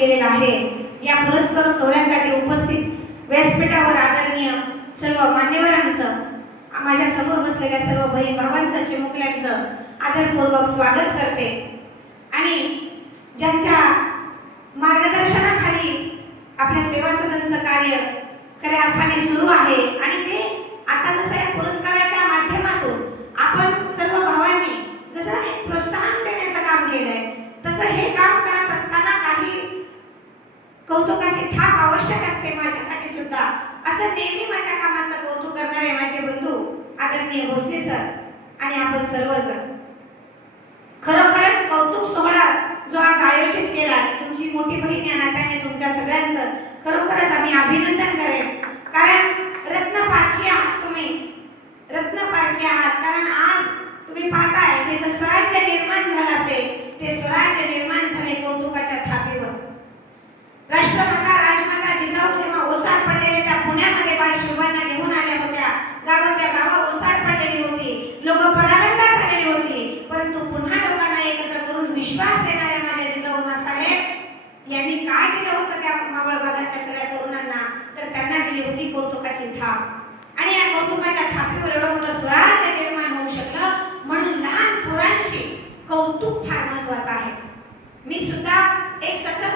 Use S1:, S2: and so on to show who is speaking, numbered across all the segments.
S1: केलेला आहे. या पुरस्कार सोहळ्यासाठी उपस्थित व्यासपीठावर आदरणीय सर्व मान्यवरांचं माझ्यासमोर बसलेल्या सर्व बहीण भावांचं चिमुकल्यांचं आदरपूर्वक स्वागत करते. आणि ज्यांच्या मार्गदर्शनाखाली आपल्या सेवा सदनचं कार्य खऱ्या अर्थाने सुरू आहे आणि जे आता जसं या पुरस्काराच्या माध्यमातून आपण सर्व भावांनी जसं प्रोत्साहन देण्याचं काम केलंय तसं हे काम करत असताना काही कौतुकाची थाप आवश्यक असते माझ्यासाठी सुद्धा. असं नेहमी माझ्या कामाचं कौतुक करणारे माझे बंधू आदरणीय भोसले सर आणि आपण सर्वजण. खरोखरच कौतुक कौतुक फार महत्वाचं आहे. मी सुद्धा एक सत्तर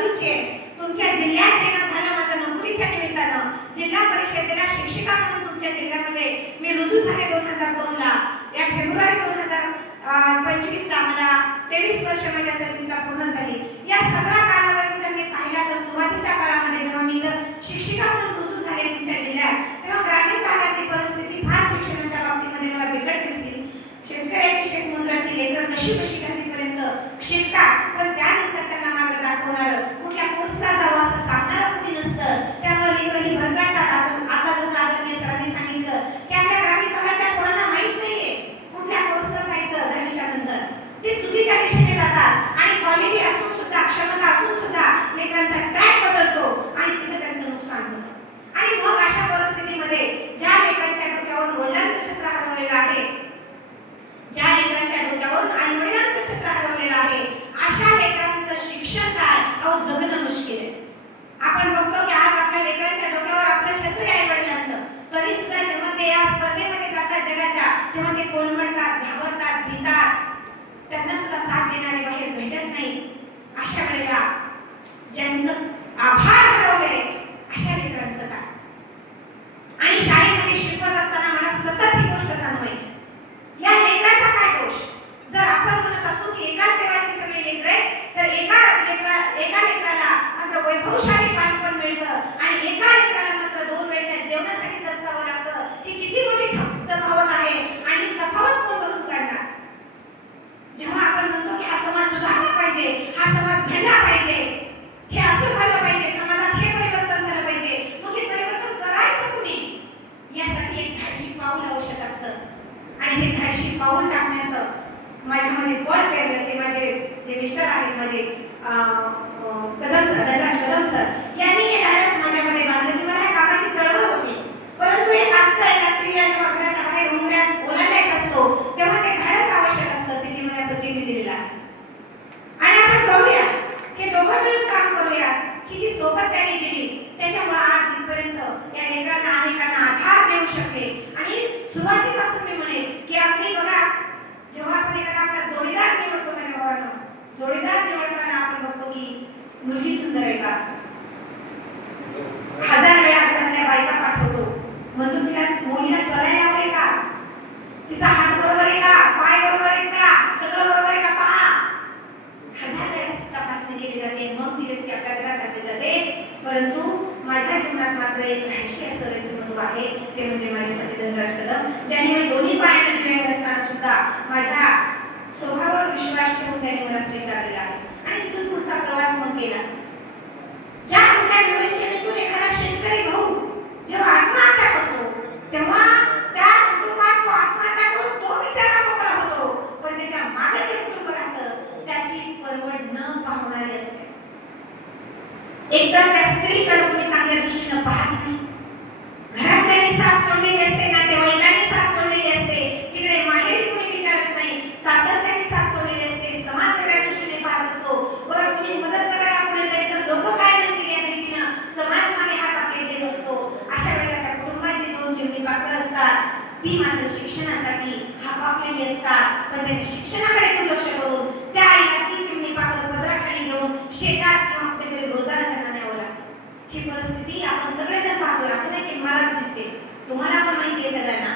S1: बंधूचे तुमच्या जिल्ह्यात येणं झालं माझं नोकरीच्या निमित्तानं. जिल्हा परिषदेला शिक्षिका म्हणून तुमच्या जिल्ह्यामध्ये मी रुजू झाले दोन हजार दोनला. या फेब्रुवारी दोन हजार पंचवीसला मला तेवीस वर्ष माझ्या सर्व्हिसला पूर्ण झाली. या सगळ्या कालावधी जर मी पाहिला तर सुरुवातीच्या काळामध्ये जेव्हा मी इथं शिक्षिका म्हणून रुजू झाले तुमच्या जिल्ह्यात तेव्हा ग्रामीण भागातली परिस्थिती फार शिक्षणाच्या बाबतीमध्ये मला बिकट दिसली. शेतकऱ्याची शेतमजुराची लेखन कशी कशी त्यांनी पर्यंत शिकतात. पण त्यानंतर त्यांना मार्ग दाखवणार कुठल्या कोर्सला जावं असं सांगणार कुठे नसतं. त्यामुळे लेकर ही भरकाटतात असं आता जसं आदरणीय सरांनी सांगितलं की आपल्या ग्रामीण भागातल्या कोणाला माहीत नाहीये कुठल्या कोर्सला जायचं दहावीच्या नंतर. ते चुकीच्या दिशेने जातात आणि क्वालिटी असून माझ्या स्वभावावर विश्वास ठेवून त्यांनी मला स्वीकारलेला आहे. आणि तिथून पुढचा प्रवास मग केला. ज्या आपल्या विवेचनेतून एखादा शेतकरी भाऊ जेव्हा आत्महत्या करतो तेव्हा त्या कुटुंबात तो आत्महत्या करून तो बिचारा मोकळा होतो. पण त्याच्यामागे जे कुटुंब राहतं त्याची परवड न पाहणारी असते. एकदा त्या स्त्रीकडे शिक्षणासाठी हापापलेली असतात. पण त्यांच्या शिक्षणाकडे दुर्लक्ष करून त्या आईला ती चिमणी पाकर पदराखाली घेऊन शेतात किंवा कुठेतरी रोजानं त्यांना न्यावं लागतं. ही परिस्थिती आपण सगळेजण पाहतोय. असं नाही की मलाच दिसते. तुम्हाला पण माहिती आहे सगळ्यांना.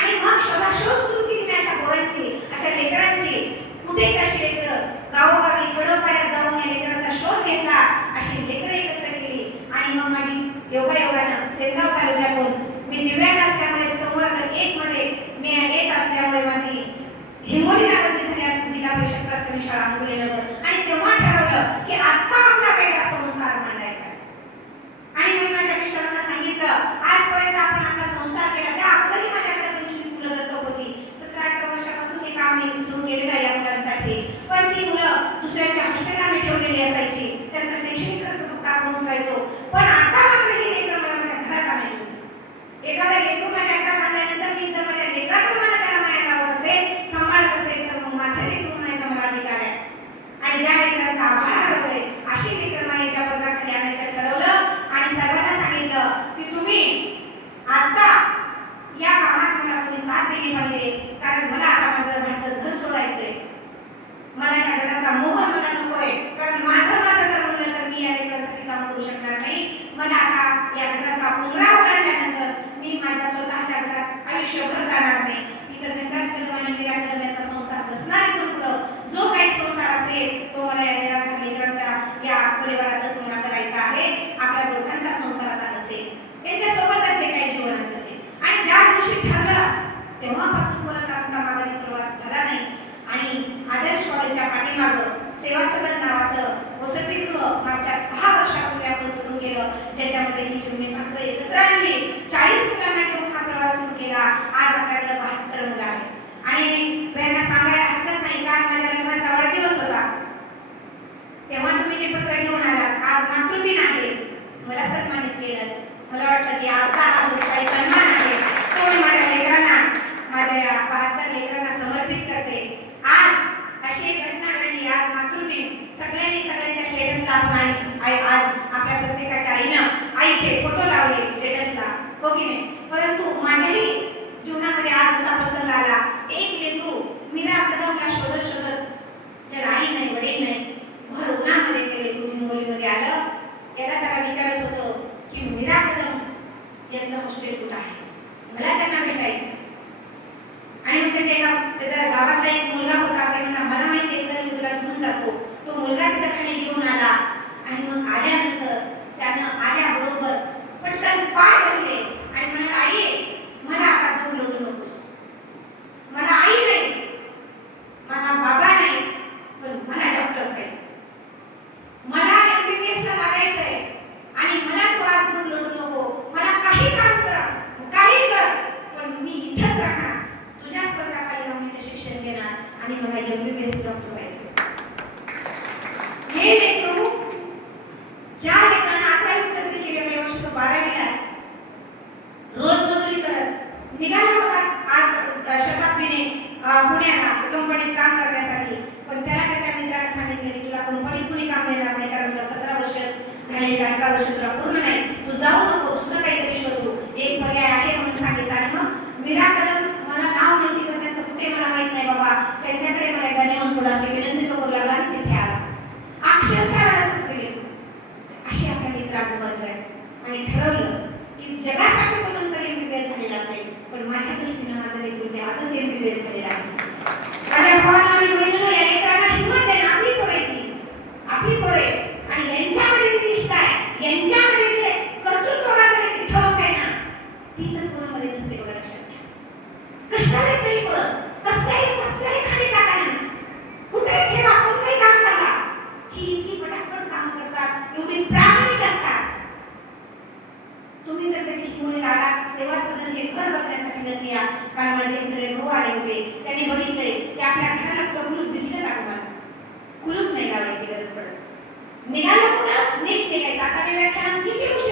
S1: आणि मग शोधाशोध सुरू केली अशा पोरांची अशा लेकरांची कुठे तशी लेकरं? गावोगावी खेडोपाड्यात जाऊन या लेकरांचा शोध घेतला. अशी लेकरं एकत्र केली. आणि मग माझी योगायोगानं सेनगाव तालुक्यातून मी दिव्यांग असल्यामुळे संवर्ग एक मध्ये येत असल्यामुळे माझी हिंगोली नगरची सगळ्या जिल्हा परिषद प्राथमिक शाळा आंदोलन आणि तेव्हा ठरवलं की आता आपला पहिला संसार मांडायचा आणि मी माझ्या मिस्टरांना सांगितलं आजपर्यंत आपण आपला संसार केला त्या हात नसणार इथून जो काही संसार असेल तो मला या घराचा या परिवारातच मला करायचा आहे. आपल्या दोघांचा संसार आता नसेल. काही जीवन असेल आणि ज्या दिवशी ठरलं तेव्हापासून परत आमचा माघारी प्रवास झाला नाही. आणि आदर्श पाठीमागं सेवा सदन नावाचं वसतिगृह मागच्या सहा वर्षापूर्वी आपण सुरू केलं ज्याच्यामध्ये ही जुनी पात्र एकत्र आणली. melhor para criar, arrasos. se transcurre एवढे प्रामाणिक असतात. तुम्ही जर कधी हिंगोली आलात सेवा सदन हे घर बघण्यासाठी नक्की या कारण माझे सगळे भाऊ आले होते त्यांनी बघितले की आपल्या घराला कुलूप दिसलं ना तुम्हाला? कुलूप नाही लावायची गरज पडत. निघालं पुन्हा नीट निघायचं आता मी व्याख्यान किती उशीर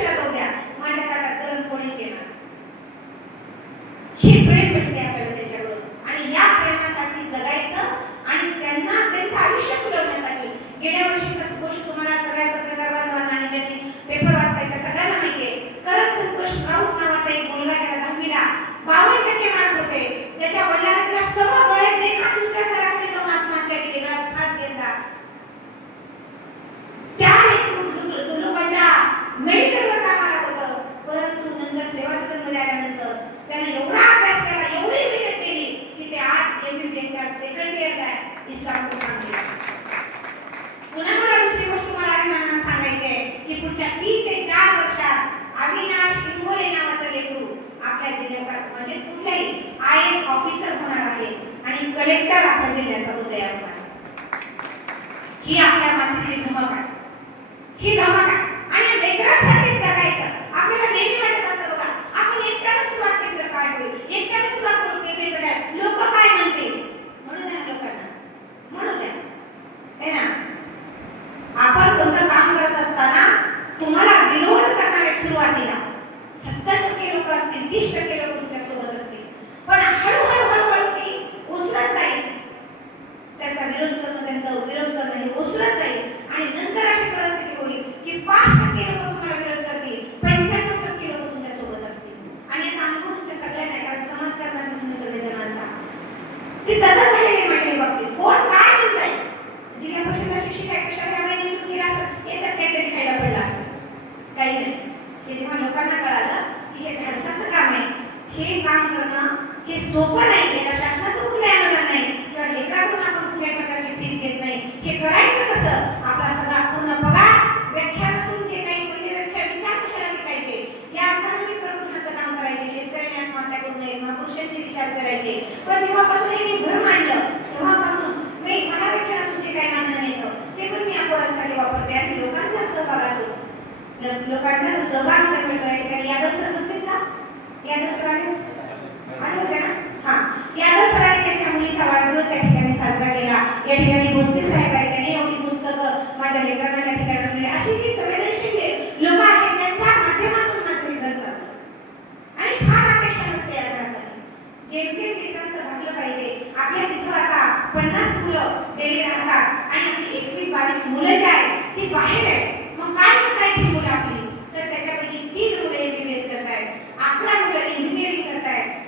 S1: लेकरांचं पाहिजे. आपल्या तिथं आता पन्नास मुलं गेले राहतात आणि एकवीस बावीस मुलं जे आहेत ती बाहेर आहेत. मग काय म्हणतायत ही मुलं आपली? तर त्याच्यापैकी तीन मुलं एमबीबीएस करतायत अकरा मुलं इंजिनिअरिंग करतायत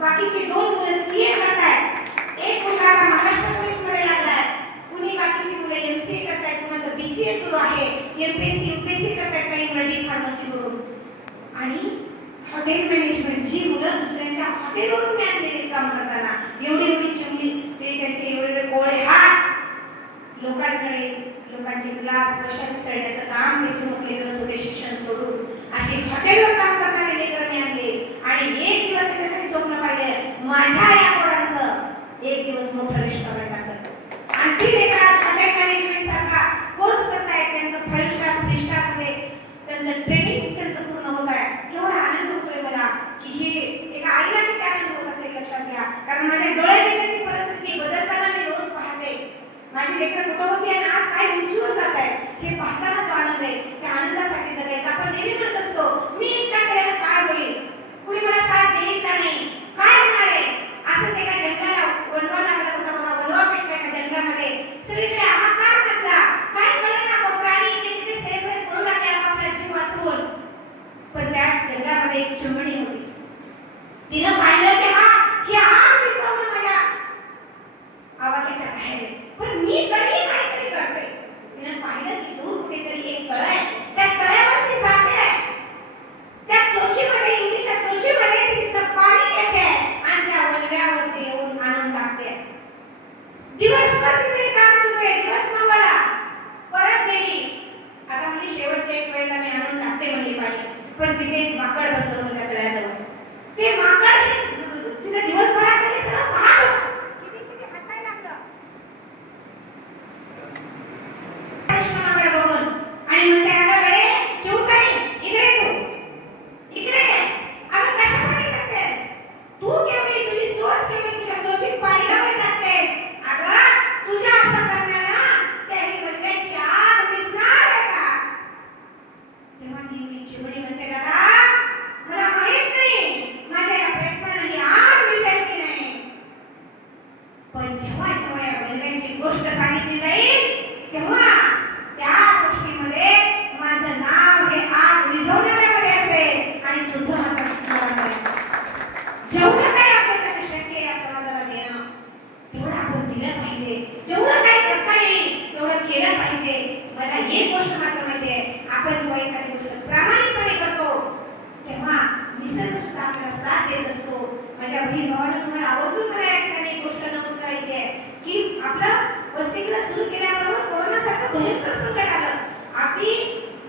S1: बाकीचे दोन मुलं सीए करतायत. एक मुलगा आता महाराष्ट्र पोलीसमध्ये लागलाय. कुणी बाकीची मुलं एमसीए करतायत? कुणाचं बीसीए सुरू आहे? एमपीएससी युपीएससी करतायत काही मुलं डी फार्मसी करून आणि हॉटेल मॅनेजमेंट जी मुलं दुसऱ्यांच्या हॉटेलवरून मॅनेज काम करताना. एवढी एवढी चिमणी ते त्यांचे एवढे कोळे हात. लोकांकडे लोकांचे ग्लास वशात मिसळण्याचं काम त्याचे मोकळे करत होते शिक्षण सोडून. असे हॉटेलवर काम करताना लेकर मी आणले. आणि एक दिवस त्याच्यासाठी स्वप्न पाहिले. माझ्या या पोरांचं एक दिवस मोठं रेस्टॉरंट असत आणखी ती हॉटेल Dirán म्हणजे देत भावानं तुम्हाला आवर्जून मला या ठिकाणी एक गोष्ट नमूद करायची आहे की आपलं वसतिगृह सुरू केल्याबरोबर कोरोनासारखं भयंकर संकट आलं अगदी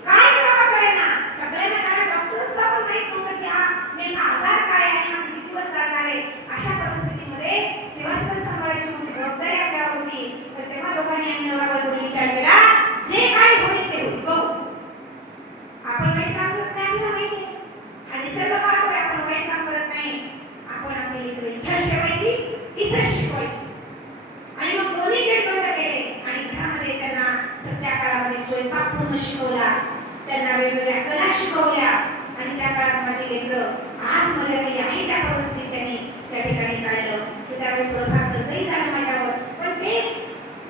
S1: काय करावं कळेना सगळ्यांना कारण डॉक्टर्सला पण माहीत नव्हतं की हा नेमका आजार काय आहे आणि हा किती दिवस चालणार आहे अशा परिस्थितीमध्ये सेवा सदन सांभाळायची मोठी जबाबदारी आपल्यावर होती तर तेव्हा लोकांनी आम्ही नवरा बायकोने विचार केला जे काय होईल ते होईल बघू आपण वाईट काम करत नाही आपल्याला माहिती आहे हा निसर्ग पाहतोय आपण वाईट काम करत नाही आपण आपली लेकरं इथंच ठेवायची इथंच शिकवायची आणि मग दोन्ही गेट बंद केले आणि घरामध्ये त्यांना सध्या काळामध्ये स्वयंपाक पूर्ण शिकवला. त्यांना वेगवेगळ्या कला शिकवल्या. आणि त्या काळात माझे लेकरं आज मला काही आहे त्या परिस्थितीत त्यांनी त्या ठिकाणी काढलं. की त्यावेळेस थोडंफार कर्जही झालं माझ्यावर. पण ते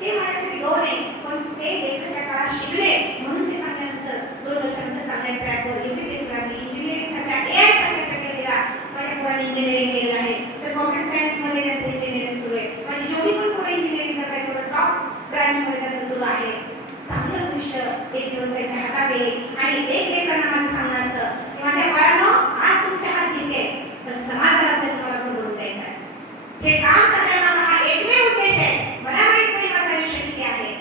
S1: ते माझ्यासाठी गौर आहे पण ते लेकरं त्या काळात शिकले. म्हणून ते चांगल्यानंतर दोन वर्षानंतर चांगल्या ट्रॅकवर एमबीबीएस लागली इंजिनिअरिंगसाठी ए साठी फॅकल्टी दिला माझ्या पोरांनी इंजिनिअरिंग केलेलं आहे. सर कॉम्प्युटर सायन्समध्ये त्यांचं इंजिनिअरिंग सुरू आहे. माझी जेवढी पण पोरं इंजिनिअरिंग करतात तेवढं टॉप ब्रँचमध्ये त्यांचं सुरू आहे. चांगलं एक दिवस त्यांच्या हातात येईल. आणि एक लेकरांना माझं सांगणं असतं की माझ्या बाळानं आज तुमच्या हात घेते पण समाजाबद्दल ते तुम्हाला बोलून द्यायचं हे काम करण्यामागा हा एकमेव उद्देश आहे. मला माहीत नाही माझं आयुष्य किती आहे.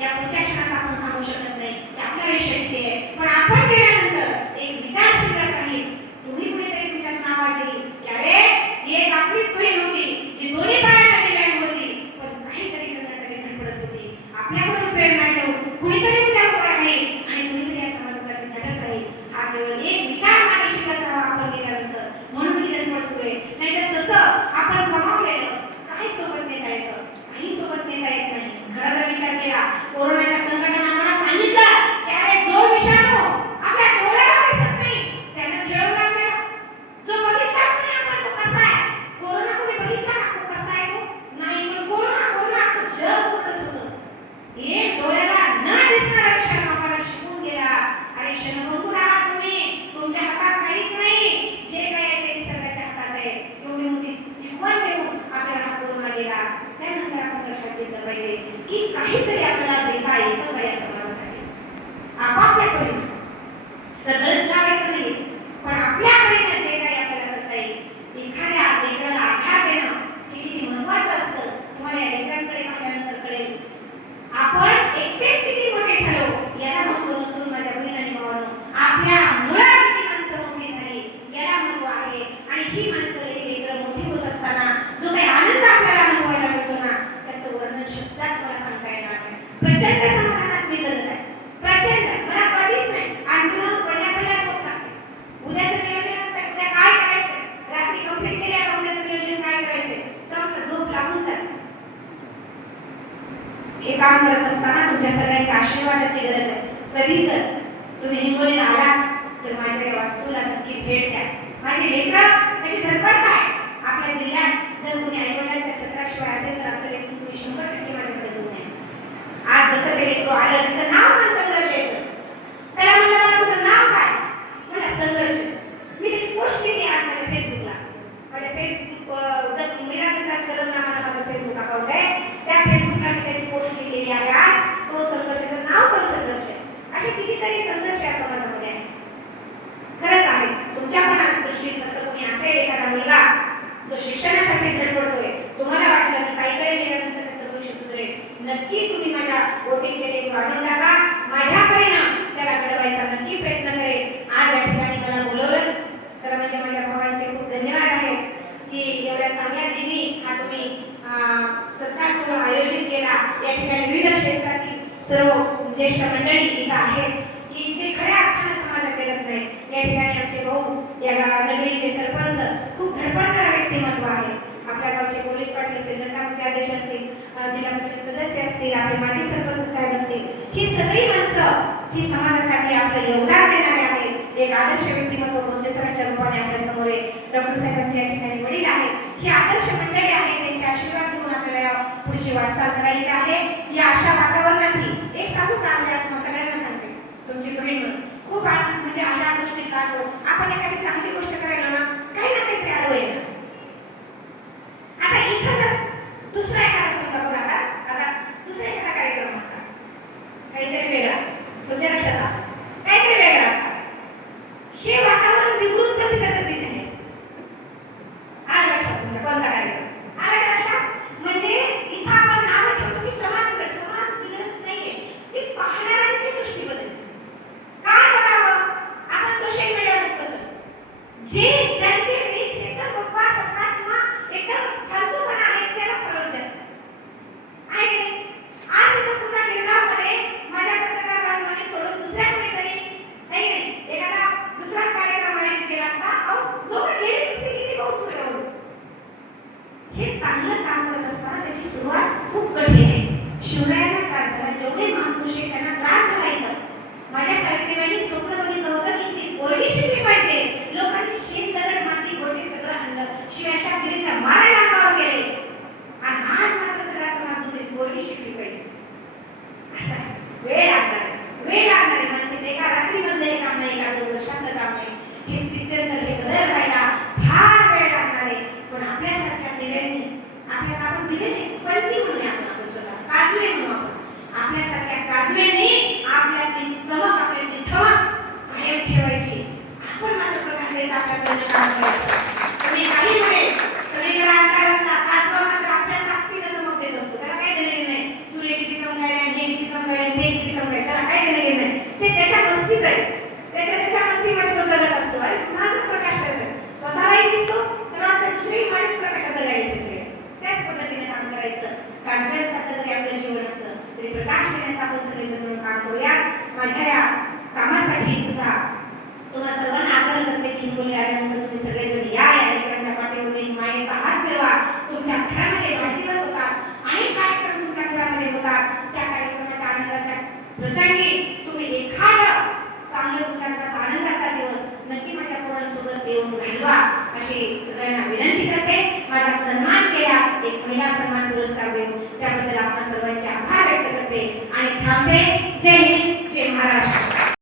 S1: या पुढच्या क्षणात आपण सांगू शकत नाही की आपलं आयुष्य किती आहे. पण आपण गेल्यानंतर एक विचार शिल्लक राहील तुम्ही कुणीतरी तुमच्यात नावाज येईल की अरे ही एक आपलीच बहीण होती जी दोन्ही पायांना दिव्यांग होती पण काहीतरी करण्यासाठी धडपडत होती आपल्याकडून प्रेरणा घेऊन कुणीतरी उद्या उभा राहील आणि कुणीतरी या समाजासाठी झटत राहील हा केवळ एक विचार मागे शिल्लक राहावा आपण गेल्यानंतर म्हणून ही धडपड सुरू आहे नाहीतर तसं आपण कमावलेलं काही सोबत नेता येतं काही सोबत नेता येत नाही घराचा विचार केला कोरोनाच्या संकटानं आम्हाला सांगितलं की अरे जो विषाणू आपल्या डोळ्याला दिसत नाही त्यानं खेळवला आपल्याला जो बघितलाच नाही आपण तो कसा आहे कोरोना कोणी बघितला का तो कसा आहे तो नाही पण कोरोना कोरोना अख्खं जग ओरडत होतं एक डोळ्याला न दिसणारा विषाणू आम्हाला शिकून गेला अरे क्षणभंगूर आहात तुम्ही तुमच्या हातात काहीच नाही जे काही आहे ते निसर्गाच्या हातात आहे एवढी मोठी शिकवण देऊन आपल्याला हा कोरोना गेला त्यानंतर आपण लक्षात घेतलं पाहिजे की काहीतरी आपल्याला देता येतं का या समाजासाठी आपापल्या परीने सगळंच लावायचं नाही पण आपल्या परीने जे काही आपल्याला करता येईल एखाद्या लेकराला आधार देणं हे किती महत्वाचं असतं तुम्हाला या लेकरांकडे पाहिल्यानंतर कळेल आपण एकटेच किती मोठे झालो याला महत्त्व नसून माझ्या बहीण आणि भावानं आपल्या मुळात किती माणसं मोठी झाली याला महत्त्व आहे आणि ही माणसं ही लेकरं मोठी होत असताना जो काही आनंद आपल्याला अनुभवायला मिळतो ना त्याचं वर्णन शब्दात मला सांगता येणार नाही प्रचंड समाधानात मी जगत आहे. प्रचंड. मला कधीच नाही. अंतरून पडल्या पडल्या झोप लागते. उद्याचं नियोजन असतं उद्या काय करायचं? रात्री कंप्लीट केल्या का उद्याचं नियोजन काय करायचं? संपलं झोप लागून जाते. हे काम करत असताना तुमच्या सगळ्यांच्या आशीर्वादाची गरज आहे. कधी जर तुम्ही हिंगोलीला आला तर माझ्या या वास्तूला नक्की भेट द्या माझी लेकरं कशी धडपडताय आपल्या जिल्ह्यात जर कोणी आईवडिलांच्या छत्राशिवाय असेल तर असं लेकरू तुम्ही शंभर टक्के माझ्याकडे घेऊन या आज जसं ते लेकरू आलं तिचं नाव पण संघर्ष आहे सर. त्याला म्हणलं मला तुझं नाव काय म्हणलं संघर्ष मी ती पोस्ट केली आज माझ्या फेसबुकला माझ्या फेसबुक मीरा शरद नावानं माझं फेसबुक अकाउंट आहे त्या फेसबुकला मी त्याची पोस्ट लिहिलेली आहे आज तो संघर्षाचं नाव पण संघर्ष आहे असे कितीतरी संघर्ष या समाजामध्ये आहे खरंच आहे तुमच्या पण दृष्टीस असं कोणी असेल एखादा मुलगा जो शिक्षणासाठी धडपडतोय तुम्हाला वाटलं की काहीकडे गेल्यानंतर त्याचं भविष्य सुधरेल नक्की तुम्ही माझ्या वोटिंग केले वाढून टाका माझ्या परीनं त्याला घडवायचा नक्की प्रयत्न करेल आज या ठिकाणी मला बोलवलं तर म्हणजे माझ्या भावांचे खूप धन्यवाद आहेत की एवढ्या चांगल्या दिनी हा तुम्ही अं, सत्कार सोहळा आयोजित केला या ठिकाणी विविध क्षेत्रातील सर्व ज्येष्ठ मंडळी इथं आहेत की जे खऱ्या अर्थानं समाजाचे रत्न आहेत या ठिकाणी आमचे भाऊ या गा- नगरीचे सरपंच खूप धडपडणारा व्यक्तिमत्व आहे आपल्या गावचे असेल पाटील असतील गटामध्ये अध्यक्ष असतील जिल्हा परिषद सदस्य असतील आपले माजी सरपंच साहेब असतील ही सगळी माणसं ही समाजासाठी आपलं योगदान देणारे आहेत. एक आदर्श व्यक्तिमत्व भोसले सरांच्या रूपाने आपल्यासमोर आहे डॉक्टर साहेबांच्या या ठिकाणी वडील आहेत. ही आदर्श मंडळी आहे त्यांचे आशीर्वाद घेऊन आपल्याला पुढची वाटचाल करायची आहे. या अशा वातावरणातली एक सांगू का आपल्या सगळ्यांना सांगते. तुमची बहीण खूप आनंद म्हणजे ह्या गोष्टीत लागतो आपण एखादी चांगली गोष्ट करायला ना काही ना काहीतरी अडवं येणार. आता इथं दुसरा एखादा समजा बघा आता आता दुसरा एखादा कार्यक्रम असता. काहीतरी वेगळा. तुमच्या लक्षात काहीतरी वेगळा असता. हे वातावरण बिघडून कधी